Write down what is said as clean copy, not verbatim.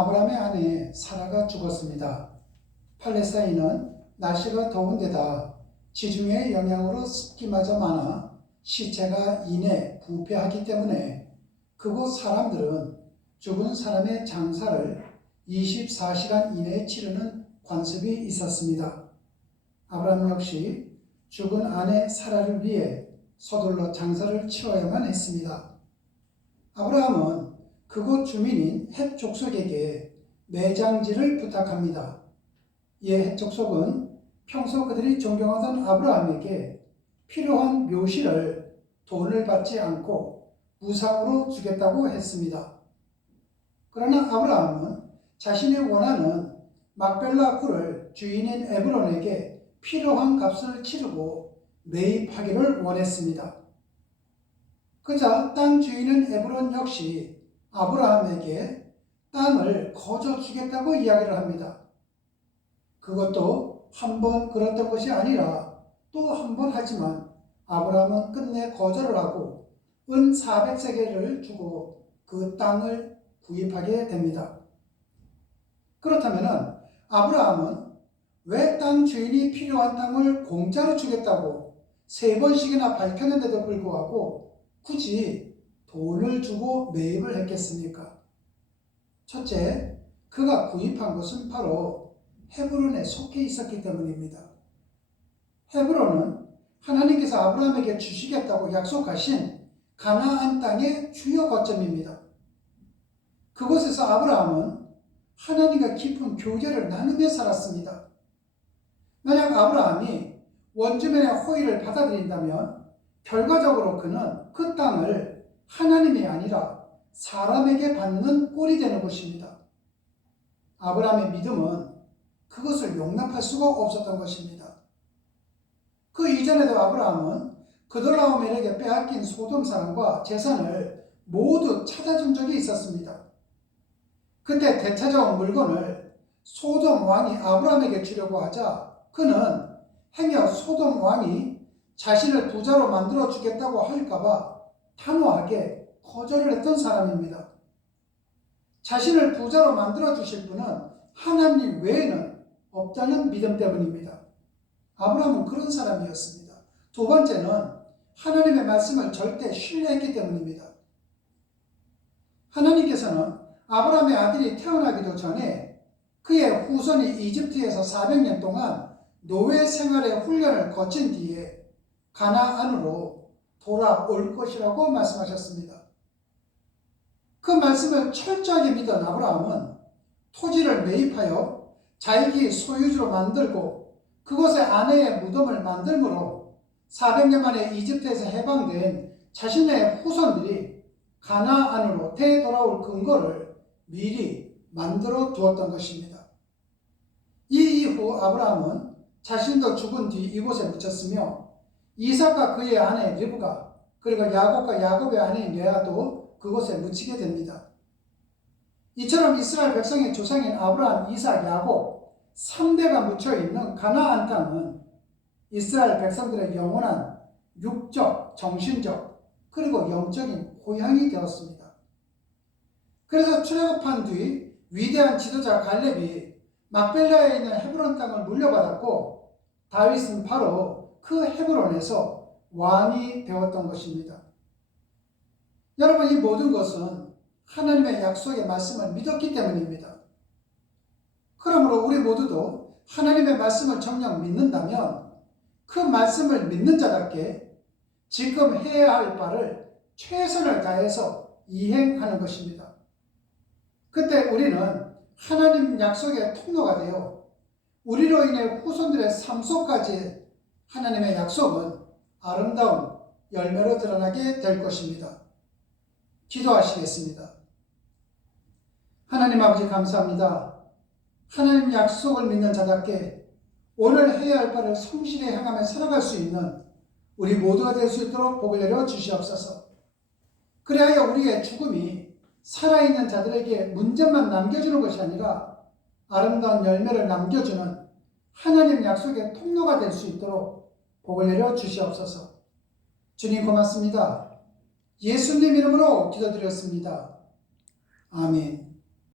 아브라함의 아내 사라가 죽었습니다. 팔레스타인은 날씨가 더운 데다 지중해의 영향으로 습기마저 많아 시체가 이내 부패하기 때문에 그곳 사람들은 죽은 사람의 장사를 24시간 이내에 치르는 관습이 있었습니다. 아브라함 역시 죽은 아내 사라를 위해 서둘러 장사를 치러야만 했습니다. 아브라함은 그곳 주민인 헷 족속에게 매장지를 부탁합니다. 이에 헷 족속은 평소 그들이 존경하던 아브라함에게 필요한 묘실을 돈을 받지 않고 무상으로 주겠다고 했습니다. 그러나 아브라함은 자신이 원하는 막벨라 굴을 주인인 에브론에게 필요한 값을 치르고 매입하기를 원했습니다. 그자 땅 주인인 에브론 역시 아브라함에게 땅을 거저 주겠다고 이야기를 합니다. 그것도 한 번 그랬던 것이 아니라 또 한 번 하지만 아브라함은 끝내 거절을 하고 은 400세겔을 주고 그 땅을 구입하게 됩니다. 그렇다면 아브라함은 왜 땅 주인이 필요한 땅을 공짜로 주겠다고 3번씩이나 밝혔는데도 불구하고 굳이 돈을 주고 매입을 했겠습니까? 첫째, 그가 구입한 것은 바로 헤브론에 속해 있었기 때문입니다. 헤브론은 하나님께서 아브라함에게 주시겠다고 약속하신 가나안 땅의 주요 거점입니다. 그곳에서 아브라함은 하나님과 깊은 교제를 나누며 살았습니다. 만약 아브라함이 원주민의 호의를 받아들인다면 결과적으로 그는 그 땅을 하나님이 아니라 사람에게 받는 꼴이 되는 것입니다. 아브라함의 믿음은 그것을 용납할 수가 없었던 것입니다. 그 이전에도 아브라함은 그돌라오멜에게 빼앗긴 소돔 사람과 재산을 모두 찾아준 적이 있었습니다. 그때 되찾아온 물건을 소돔 왕이 아브라함에게 주려고 하자 그는 행여 소돔 왕이 자신을 부자로 만들어 주겠다고 할까봐 단호하게 거절을 했던 사람입니다. 자신을 부자로 만들어 주실 분은 하나님 외에는 없다는 믿음 때문입니다. 아브라함은 그런 사람이었습니다. 두 번째는 하나님의 말씀을 절대 신뢰했기 때문입니다. 하나님께서는 아브라함의 아들이 태어나기도 전에 그의 후손이 이집트에서 400년 동안 노예 생활의 훈련을 거친 뒤에 가나안으로 돌아올 것이라고 말씀하셨습니다. 그 말씀을 철저하게 믿은 아브라함은 토지를 매입하여 자기 소유주로 만들고 그곳에 아내의 무덤을 만들므로 400년 만에 이집트에서 해방된 자신의 후손들이 가나안으로 되돌아올 근거를 미리 만들어 두었던 것입니다. 이 이후 아브라함은 자신도 죽은 뒤 이곳에 묻혔으며 이삭과 그의 아내 리브가 그리고 야곱과 야곱의 아내인 레아도 그곳에 묻히게 됩니다. 이처럼 이스라엘 백성의 조상인 아브라함, 이삭, 야곱 3대가 묻혀있는 가나안 땅은 이스라엘 백성들의 영원한 육적, 정신적 그리고 영적인 고향이 되었습니다. 그래서 출애굽한 뒤 위대한 지도자 갈렙이 막벨라에 있는 헤브론 땅을 물려받았고 다윗은 바로 그 헤브론에서 왕이 되었던 것입니다. 여러분, 이 모든 것은 하나님의 약속의 말씀을 믿었기 때문입니다. 그러므로 우리 모두도 하나님의 말씀을 정녕 믿는다면 그 말씀을 믿는 자답게 지금 해야 할 바를 최선을 다해서 이행하는 것입니다. 그때 우리는 하나님 약속의 통로가 되어 우리로 인해 후손들의 삶 속까지 하나님의 약속은 아름다운 열매로 드러나게 될 것입니다. 기도하시겠습니다. 하나님 아버지 감사합니다. 하나님 약속을 믿는 자답게 오늘 해야 할 바를 성실히 행하며 살아갈 수 있는 우리 모두가 될 수 있도록 복을 내려 주시옵소서. 그리하여 우리의 죽음이 살아있는 자들에게 문제만 남겨주는 것이 아니라 아름다운 열매를 남겨주는 하나님 약속의 통로가 될 수 있도록 복을 내려 주시옵소서. 주님 고맙습니다. 예수님 이름으로 기도드렸습니다. 아멘.